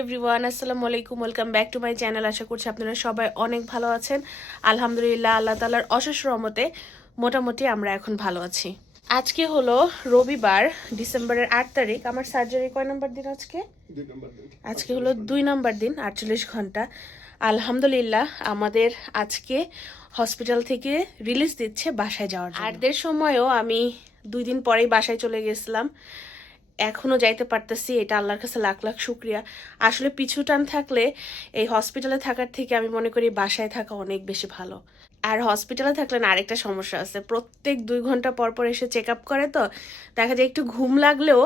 Everyone আসসালামু আলাইকুম welcome back to my channel আশা করছি আপনারা সবাই অনেক ভালো আছেন। আলহামদুলিল্লাহ আল্লাহ তালার অশেষ রহমতে মোটামুটি আমরা এখন ভালো আছি। আজকে হলো রবিবার ডিসেম্বরের আট তারিখ। আমার সার্জারি কয় নম্বর দিন আজকে? দুই নম্বর দিন। আজকে হলো দুই নম্বর দিন আটচল্লিশ ঘণ্টা। আলহামদুলিল্লাহ আমাদের আজকে হসপিটাল থেকে রিলিজ দিচ্ছে বাসায় যাওয়ার আটদের সময়ও আমি দুই দিন পরেই বাসায় চলে গেছিলাম। এখনও যাইতে পারতেছি এটা আল্লাহর কাছে লাখ লাখ শুক্রিয়া। আসলে পিছু টান থাকলে এই হসপিটালে থাকার থেকে আমি মনে করি বাসায় থাকা অনেক বেশি ভালো। আর হসপিটালে থাকলে না আরেকটা সমস্যা আছে। প্রত্যেক দুই ঘণ্টা পর পর এসে চেক আপ করে তো দেখা যায় একটু ঘুম লাগলেও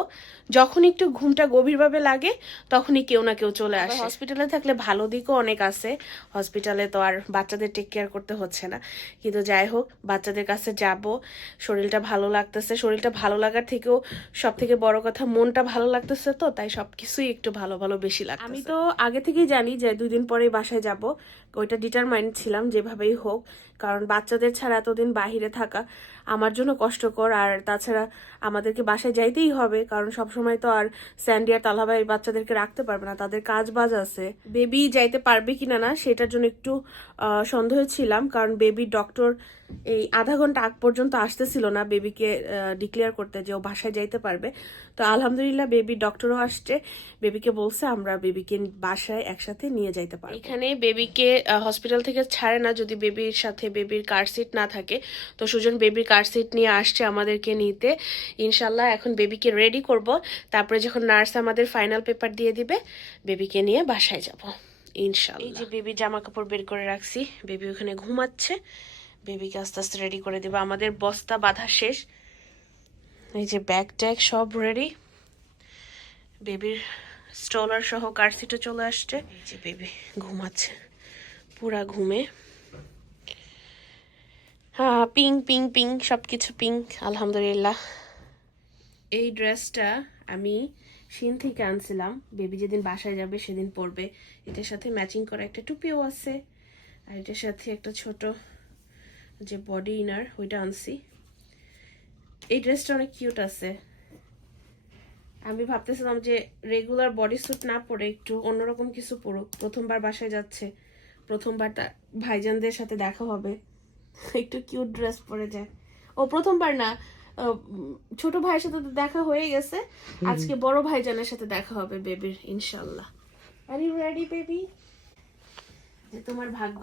যখন একটু ঘুমটা গভীরভাবে লাগে তখনই কেউ না কেউ চলে আসে। হসপিটালে থাকলে ভালো দিকও অনেক আছে। হসপিটালে তো আর বাচ্চাদের টেক কেয়ার করতে হচ্ছে না। কিন্তু যাই হোক বাচ্চাদের কাছে যাব শরীরটা ভালো লাগতেছে। শরীরটা ভালো লাগার থেকেও সব থেকে বড় কথা মনটা ভালো লাগতেছে তো, তাই সবকিছুই একটু ভালো ভালো বেশি লাগে আমি তো আগে থেকেই জানি যে দুই দিন পরেই বাসায় যাব। ওইটা ডিটারমাইন্ড ছিলাম যেভাবেই হোক, কারণ বাচ্চাদের ছাড়া এতদিন বাহিরে থাকা আমার জন্য কষ্টকর। আর তাছাড়া আমাদেরকে বাসায় যাইতেই হবে, কারণ সবসময় তো আর স্যান্ডি আর তালাভাই বাচ্চাদেরকে রাখতে পারবে না, তাদের কাজ বাজ আছে। বেবি যাইতে পারবে কিনা না, সেটার জন্য একটু সন্দেহ ছিলাম, কারণ বেবি ডক্টর এই আধা ঘণ্টা আগ পর্যন্ত আসতেছিল না বেবিকে ডিক্লেয়ার করতে যে ও বাসায় যাইতে পারবে। তো আলহামদুলিল্লাহ বেবি ডক্টরও আসছে বেবিকে বলছে আমরা বেবিকে বাসায় একসাথে নিয়ে যাইতে পারি এখানে বেবিকে হসপিটাল থেকে ছাড়ে না, যদি বেবির সাথে বেবির কার সিট না থাকে। তো সুজন বেবির কার সিট নিয়ে আসছে আমাদেরকে নিতে। ইনশাল্লাহ এখন বেবিকে রেডি করব। তারপরে যখন নার্স আমাদের ফাইনাল পেপার দিয়ে দিবে বেবিকে নিয়ে বাসায় যাব। ইনশাল্লাহ। এই যে বেবি জামা কাপড় বের করে রাখছি, বেবি ওখানে ঘুমাচ্ছে, বেবিকে আস্তে আস্তে রেডি করে দেবো। আমাদের বস্তা বাঁধা শেষ। এই যে ব্যাগ ট্যাগ সব রেডি বেবির স্ট্রলার সহ কার সিটে চলে আসছে। এই যে বেবি ঘুমাচ্ছে, পুরা ঘুমে। হ্যাঁ পিং পিং পিং সব কিছু পিঙ্ক আলহামদুলিল্লাহ। এই ড্রেসটা আমি শিন থেকে আনছিলাম। বেবি যেদিন বাসায় যাবে সেদিন পরবে। এটার সাথে ম্যাচিং করা একটা টুপিও আছে। আর এটার সাথে একটা ছোট যে বডি ইনার ওইটা আনছি। এই ড্রেসটা অনেক কিউট আছে। আমি ভাবতেছিলাম যে রেগুলার বডি স্যুট না পরে একটু অন্যরকম কিছু পরুক। প্রথমবার বাসায় যাচ্ছে। প্রথমবার তার ভাইজানদের সাথে দেখা হবে। একটু কিউট ড্রেস পরে যায়। ও প্রথমবার না ছোট ভাইয়ের সাথে তো দেখা হয়ে গেছে। আজকে বড় ভাইজানের সাথে দেখা হবে বেবির ইনশাল্লাহ আর ইউ রেডি বেবি যে তোমার ভাগ্য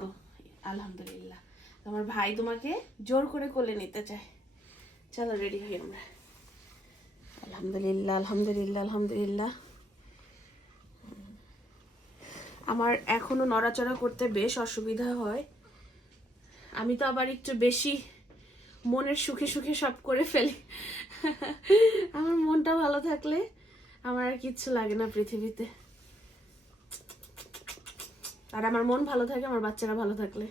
আলহামদুলিল্লাহ। তোমার ভাই তোমাকে জোর করে কোলে নিতে চায়। চলো রেডি হই আমরা। আলহামদুলিল্লাহ আলহামদুলিল্লাহ আলহামদুলিল্লাহ। আমার এখনও নড়াচড়া করতে বেশ অসুবিধা হয়। আমি তো আবার একটু বেশি মনের সুখে সুখে সব করে ফেলি। আমার মনটা ভালো থাকলে আমার আর কিচ্ছু লাগে না পৃথিবীতে। আর আমার মন ভালো থাকে, আমার বাচ্চারা ভালো থাকলে।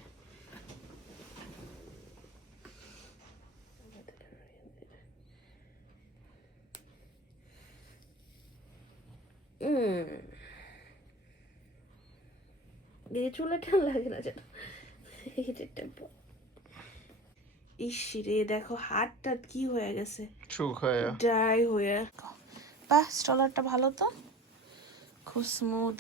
এই চুলে লাগে না যেন। এই যে ইস রে দেখো হাতটা কি হয়ে গেছে। হয়। ড্রাই হয়ে। বাহ স্টলারটা ভালো তো? খুব স্মুথ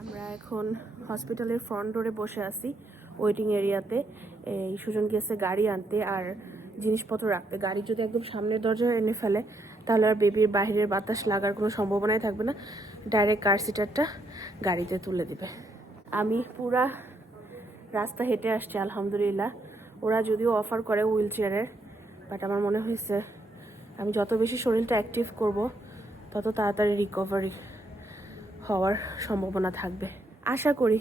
আমরা এখন হসপিটালের ফ্রন্ট ডোরে বসে আছি, ওয়েটিং এরিয়াতে। এই সুজন গিয়েছে গাড়ি আনতে আর জিনিসপত্র রাখতে। গাড়ি যদি একদম সামনের দরজায় এনে ফেলে, তাহলে আর বেবির বাইরের বাতাস লাগার কোনো সম্ভাবনাই থাকবে না। ডাইরেক্ট কার সিটারটা গাড়িতে তুলে দিবে। আমি পুরা রাস্তা হেঁটে আসছি, আলহামদুলিল্লাহ। ওরা যদিও অফার করে হুইল চেয়ারের বাট আমার মনে হয়েছে আমি যত বেশি শরীরটা অ্যাক্টিভ করব, তত তাড়াতাড়ি রিকভারি হওয়ার সম্ভাবনা থাকবে। আশা করি।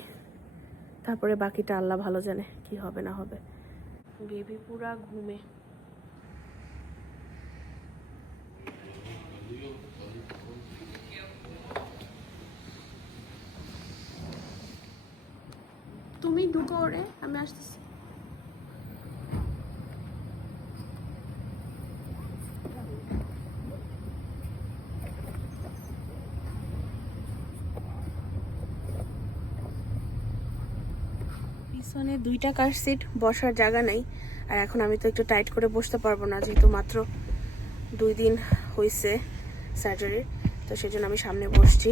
তারপরে বাকিটা আল্লাহ ভালো জানে কি হবে না হবে। বেবি পুরা ঘুমে। তুমি ঢুকো ওরে আমি আসতেছি। মানে দুইটা কার সিট বসার জায়গা নেই। আর এখন আমি তো একটু টাইট করে বসতে পারব না, যেহেতু মাত্র দুই দিন হয়েছে সার্জারির তো সেজন্য আমি সামনে বসছি।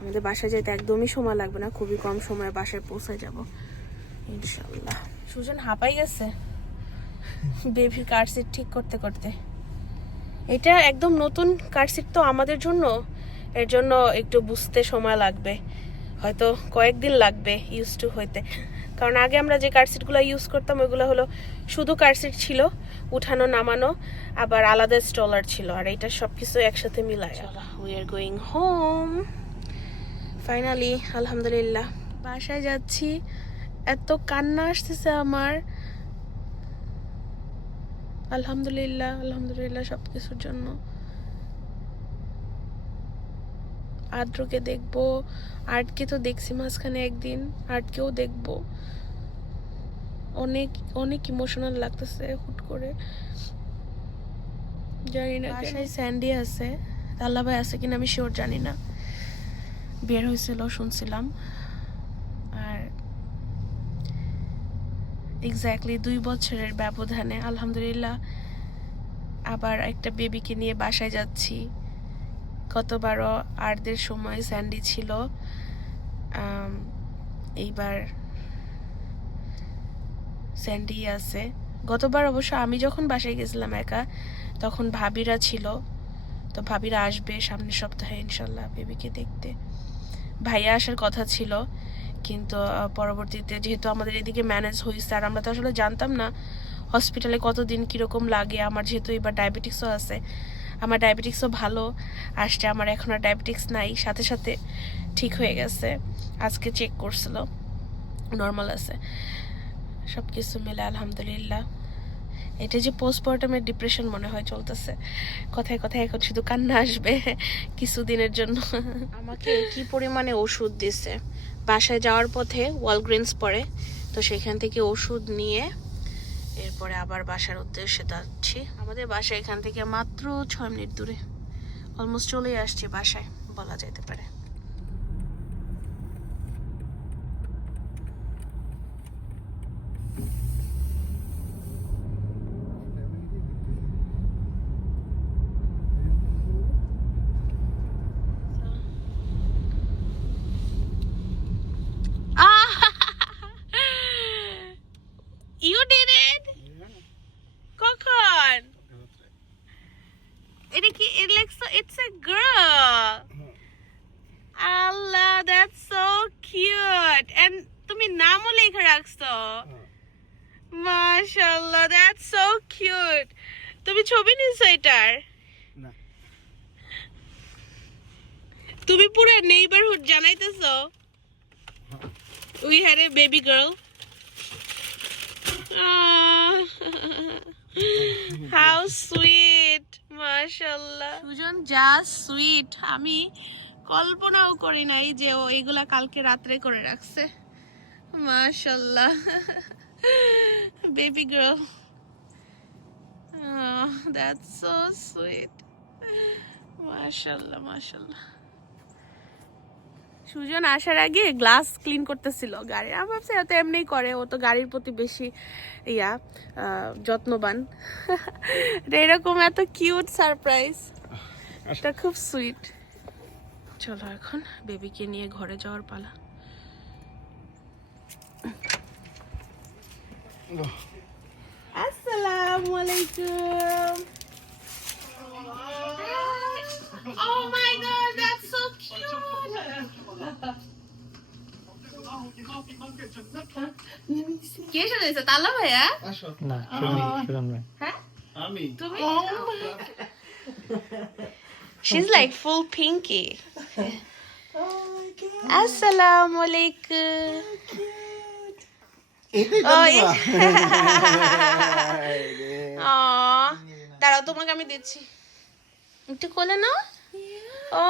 আমাদের বাসায় যেতে একদমই সময় লাগবে না, খুবই কম সময়ে বাসায় পৌঁছে যাব। ইনশাল্লাহ সুজন হাঁপাই গেছে বেবির কার সিট ঠিক করতে করতে। এটা একদম নতুন কার সিট তো আমাদের জন্য, এর জন্য একটু বুঝতে সময় লাগবে। হয়তো কয়েকদিন লাগবে ইউজ টু হইতে। কারণ আগে আমরা যে কার সিটগুলো ইউজ করতাম ওইগুলো হলো শুধু কার সিট ছিল উঠানো নামানো আবার আলাদা স্টলার ছিল আর এটা সব কিছু একসাথে মিলায়। We are going home finally আলহামদুলিল্লাহ। বাসায় যাচ্ছি। এত কান্না আসতেছে আমার। আলহামদুলিল্লাহ আলহামদুলিল্লাহ সব কিছুর জন্য। আদ্রকে দেখব, আর্টকে তো দেখছি মাঝখানে একদিন, আর্টকেও দেখব। অনেক অনেক ইমোশনাল লাগতেছে হুট করে। জানি না বাসায় স্যান্ডি আছে আল্লাহ ভাই আছে কিনা আমি শিওর জানি না। বের হয়েছিল, শুনছিলাম। আর এক্স্যাক্টলি দুই বছরের ব্যবধানে, আলহামদুলিল্লাহ, আবার একটা বেবিকে নিয়ে বাসায় যাচ্ছি। গতবারও আটদের সময় স্যান্ডি ছিল। এইবার স্যান্ডি আছে। গতবার অবশ্য আমি যখন বাসায় গেছিলাম একা, তখন ভাবিরা ছিল। তো ভাবিরা আসবে সামনের সপ্তাহে, ইনশাল্লাহ, বেবিকে দেখতে। ভাইয়া আসার কথা ছিল, কিন্তু পরবর্তীতে যেহেতু আমাদের এদিকে ম্যানেজ হয়েছে আর আমরা তো আসলে জানতাম না, হসপিটালে কতদিন কীরকম লাগে, আমার যেহেতু এবার ডায়াবেটিক্সও আছে আমার ডায়াবেটিক্সও ভালো, আসছে আমার এখন আর ডায়াবেটিক্স নাই, সাথে সাথে ঠিক হয়ে গেছে, আজকে চেক করছিল নর্মাল আছে সব কিছু মিলে আলহামদুলিল্লাহ। এটা যে পোস্টমর্টমের ডিপ্রেশন মনে হয় চলতেছে, কথায় কথায় এখন শুধু কান্না আসবে কিছুদিনের জন্য। আমাকে কি পরিমাণে ওষুধ দিছে? বাসায় যাওয়ার পথে ওয়ালগ্রিনস পরে তো সেখান থেকে ওষুধ নিয়ে এরপরে আবার বাসার উদ্দেশ্যে যাচ্ছি। আমাদের বাসা এখান থেকে মাত্র ছয় মিনিট দূরে। অলমোস্ট চলেই আসছে বাসায়, বলা যেতে পারে ইউ ডিড ইট কখন এটা কি it looks so it's a girl Allah that's so cute and তুমি নামও লেখা রাখছো মাশাআল্লাহ that's so cute তুমি ছবি নিছো এটার না। তুমি পুরো neighbourhood জানাইতেছো? We had a baby girl how sweet মাশাআল্লাহ। সুজন জাস্ট সুইট আমি কল্পনাও করি নাই যে ও এগুলা কালকে রাত্রে করে রাখছে। মাশাআল্লাহ। Baby girl that's so sweet মাশাআল্লাহ মাশাআল্লাহ। সুজন আসার আগে গ্লাস ক্লিন করতেছিল গাড়ি। আমি ভাবছি হয়তো এমনিই করে, ও তো গাড়ির প্রতি বেশি ইয়া যত্নবান। এরকম এত কিউট সারপ্রাইজ। এটা খুব সুইট। চলো এখন বেবিকে নিয়ে ঘরে যাওয়ার পালা। আসসালামু আলাইকুম। That's so cute! কে সাজাইছে তালা ভাইয়া? না সুজন ভাই। হ্যাঁ? আমি। তুমি? She's like full pinky. Assalamu alaikum. Oh, দাঁড়াও তোমাকে আমি দিচ্ছি। একটু কোলে না ও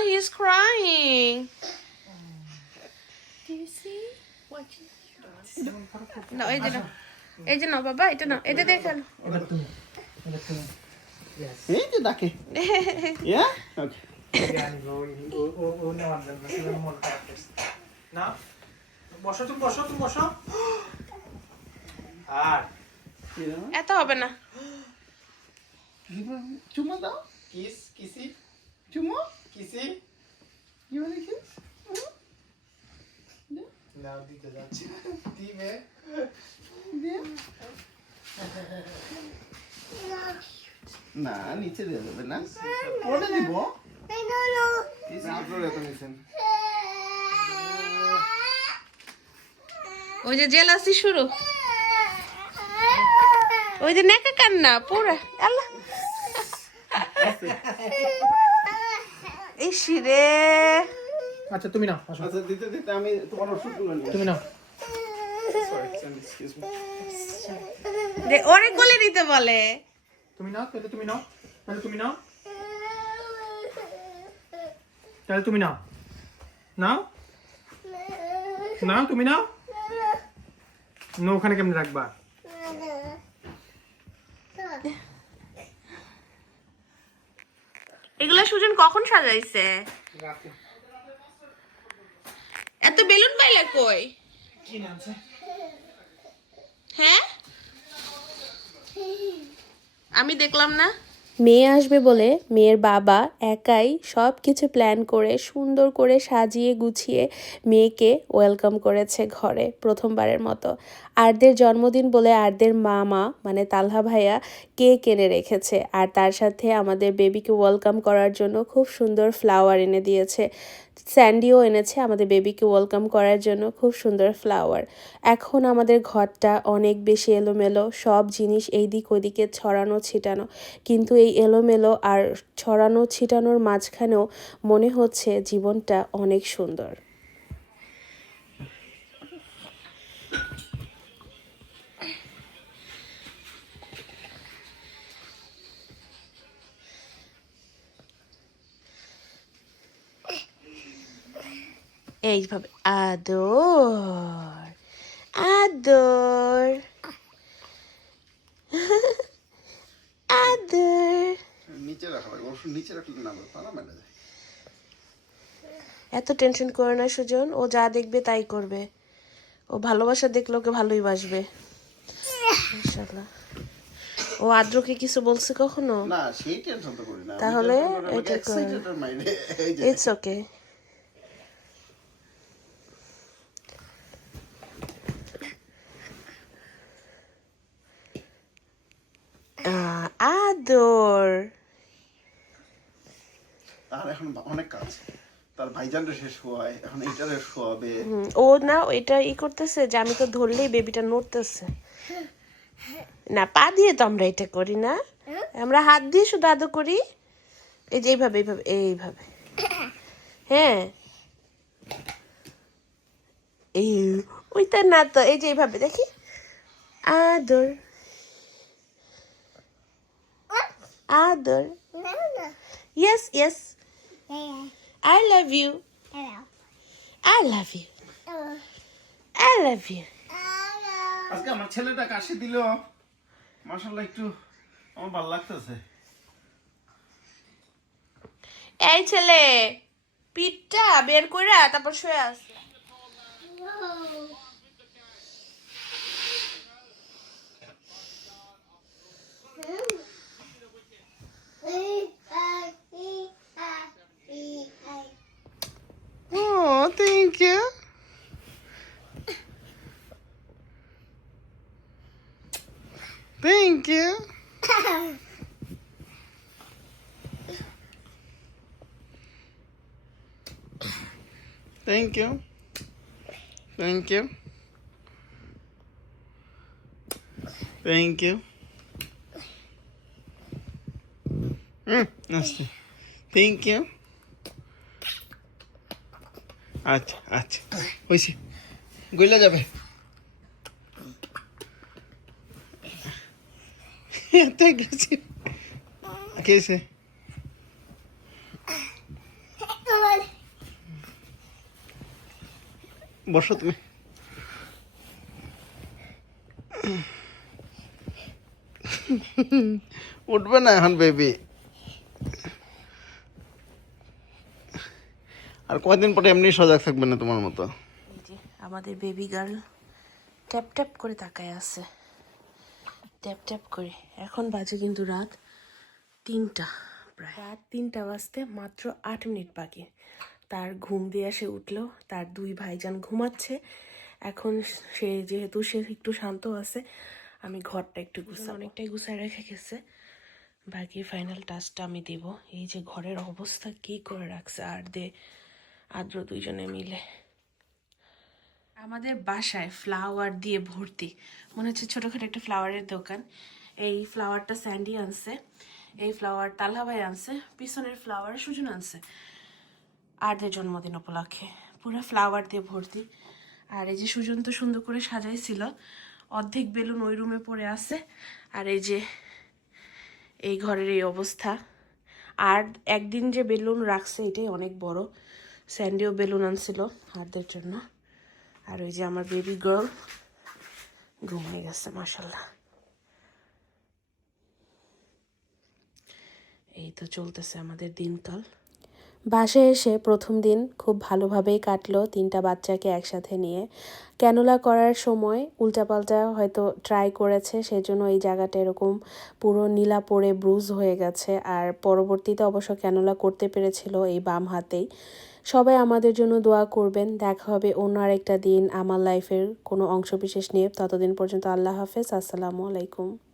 হি ইজ ক্রাইং না এই যে নাও এই যে নাও বাবা এটা নাও এটা দেখেন এবার তুমি এবার তুমি এই যে ডাকে ইয়া ওকে আনব ও ও ও নেওয়ার জন্য সুজন মন খারাপ করছে না বসো তুমি বসো তুমি বসো আর কি রে মা? এত হবে না কি বল- চুমা দাও কিস কিসি চুমো কিসি কি বলে কিস নাও দিতে যাচ্ছি দিবে না নিচে দেওয়া যাবে না ওটা দিব ওই যে জেলাসি শুরু ওই যে নেকা কান্না পুরা আল্লাহ এই শিরে আচ্ছা তুমি নাও আচ্ছা দিতে দিতে আমি তোমার ওষুধগুলো নিয়ে তুমি নাও। যে ওরে বলে। তুমি নাও তাহলে তুমি নাও তাহলে তুমি নাও। তাহলে তুমি নাও। নাও? নাও তুমি নাও? নো ওখানে কেমনে রাখবা? এগুলা সুজন কখন সাজাইছে? এত বেলুন পাইলে কই? কি হ্যাঁ? আমি দেখলাম না। মেয়ে আসবে বলে মেয়ের বাবা একাই সব কিছু প্ল্যান করে, সুন্দর করে সাজিয়ে গুছিয়ে মেয়েকে ওয়েলকাম করেছে ঘরে প্রথমবারের মতো। আরদের জন্মদিন বলে আরদের মামা মানে তালহা ভাইয়া কে কেনে রেখেছে। আর তার সাথে আমাদের বেবিকে ওয়েলকাম করার জন্য খুব সুন্দর ফ্লাওয়ার এনে দিয়েছে। স্যান্ডিও এনেছে আমাদের বেবিকে ওয়েলকাম করার জন্য। খুব সুন্দর ফ্লাওয়ার। এখন আমাদের ঘরটা অনেক বেশি এলোমেলো। সব জিনিস এই দিক ওদিকে ছড়ানো, ছিটানো। কিন্তু এই এলোমেলো আর ছড়ানো, ছিটানোর মাঝখানেও মনে হচ্ছে জীবনটা অনেক সুন্দর। এইভাবে আদর আদর। আদর। নিচে রাখা নিচে রাখলে না এত টেনশন করে না সুজন ও যা দেখবে তাই করবে। ও ভালোবাসা দেখলে ওকে ভালোই বাসবে। ও আদ্রকে কিছু বলছে কখনো? তাহলে ইটস ওকে আদর। আর এখন অনেক কাজ। তার ভাইজানটা শেষ হওয়ায় এখন এইটারে শোয়াবে। হুম, ও না এটা ই করতেছে যে আমি তো ধরলেই বেবিটা নড়তেছে। না পা দিয়ে তো আমরা এটা করি না। আমরা হাত দিয়ে শুধু আদর করি। এই যে এইভাবে এইভাবে এইভাবে। হ্যাঁ। এই ওইটা না তো এই যে এইভাবে দেখি। আদর। আদর yes yes I love you I love you I love you আজকে আমার ছেলেটা কাশি দিল। মাশাল্লাহ একটু আমার ভালো লাগতেছে। এই ছেলে পিঠটা বের করে তারপর শুয়ে আস। Oh, thank you. Thank you. Thank you. Thank you. Thank you. Mm, nasty. You আচ্ছা আচ্ছা হয়েছে গইলা যাবে এত গেছে কেছে বসো তুমি উঠবে না এখন বেবি আর কয়দিন পরে এমনি সজাগ থাকবে না তোমার মতো? আমাদের বেবি গার্ল ট্যাপ ট্যাপ করে তাকায় আছে। ট্যাপ ট্যাপ করে। এখন বাজে কিন্তু রাত তিনটা প্রায়। রাত তিনটা বাজতে মাত্র আট মিনিট বাকি। তার ঘুম দিয়ে সে উঠল। তার দুই ভাইজান ঘুমাচ্ছে। এখন সে যেহেতু সে একটু শান্ত আছে, আমি ঘরটা একটু গুছা অনেকটাই গুছায় রেখে গেছে। বাকি ফাইনাল টাচটা আমি দেব। এই যে ঘরের অবস্থা কি করে রাখছে? আর দে আদ্র দুইজনে মিলে। আমাদের বাসায় ফ্লাওয়ার দিয়ে ভর্তি। মনে হচ্ছে ছোটোখাটো একটা ফ্লাওয়ারের দোকান। এই ফ্লাওয়ারটা স্যান্ডি আনছে, এই ফ্লাওয়ার তালহা ভাই আনছে, পিছনের ফ্লাওয়ার সুজন আনছে। আরদের জন্মদিন উপলক্ষে। পুরো ফ্লাওয়ার দিয়ে ভর্তি। আর এই যে সুজন তো সুন্দর করে সাজাইছিল, অর্ধেক বেলুন ওই রুমে পড়ে আছে। আর এই যে এই ঘরের এই অবস্থা। আর একদিন যে বেলুন রাখছে, এটাই অনেক বড়। স্যান্ডিও বেলুন আনছিল হারদের জন্য। আর ওই যে আমার বেবি গার্ল ঘুমিয়ে গেছে মাসাল্লাহ এই তো চলতেছে আমাদের দিনকাল। বাসায় এসে প্রথম দিন খুব ভালোভাবেই কাটলো তিনটা বাচ্চাকে একসাথে নিয়ে। ক্যানোলা করার সময় উল্টাপাল্টা হয়তো ট্রাই করেছে, সেজন্য এই জায়গাটা এরকম পুরো নীলা পড়ে ব্রুজ হয়ে গেছে। আর পরবর্তীতে অবশ্য ক্যানোলা করতে পেরেছিল এই বাম হাতেই। সবাই আমাদের জন্য দোয়া করবেন। দেখা হবে অন্য আরেকটা দিন। আমার লাইফের কোনো অংশবিশেষ নিয়ে। ততদিন পর্যন্ত আল্লাহ হাফেজ। আসসালামু আলাইকুম।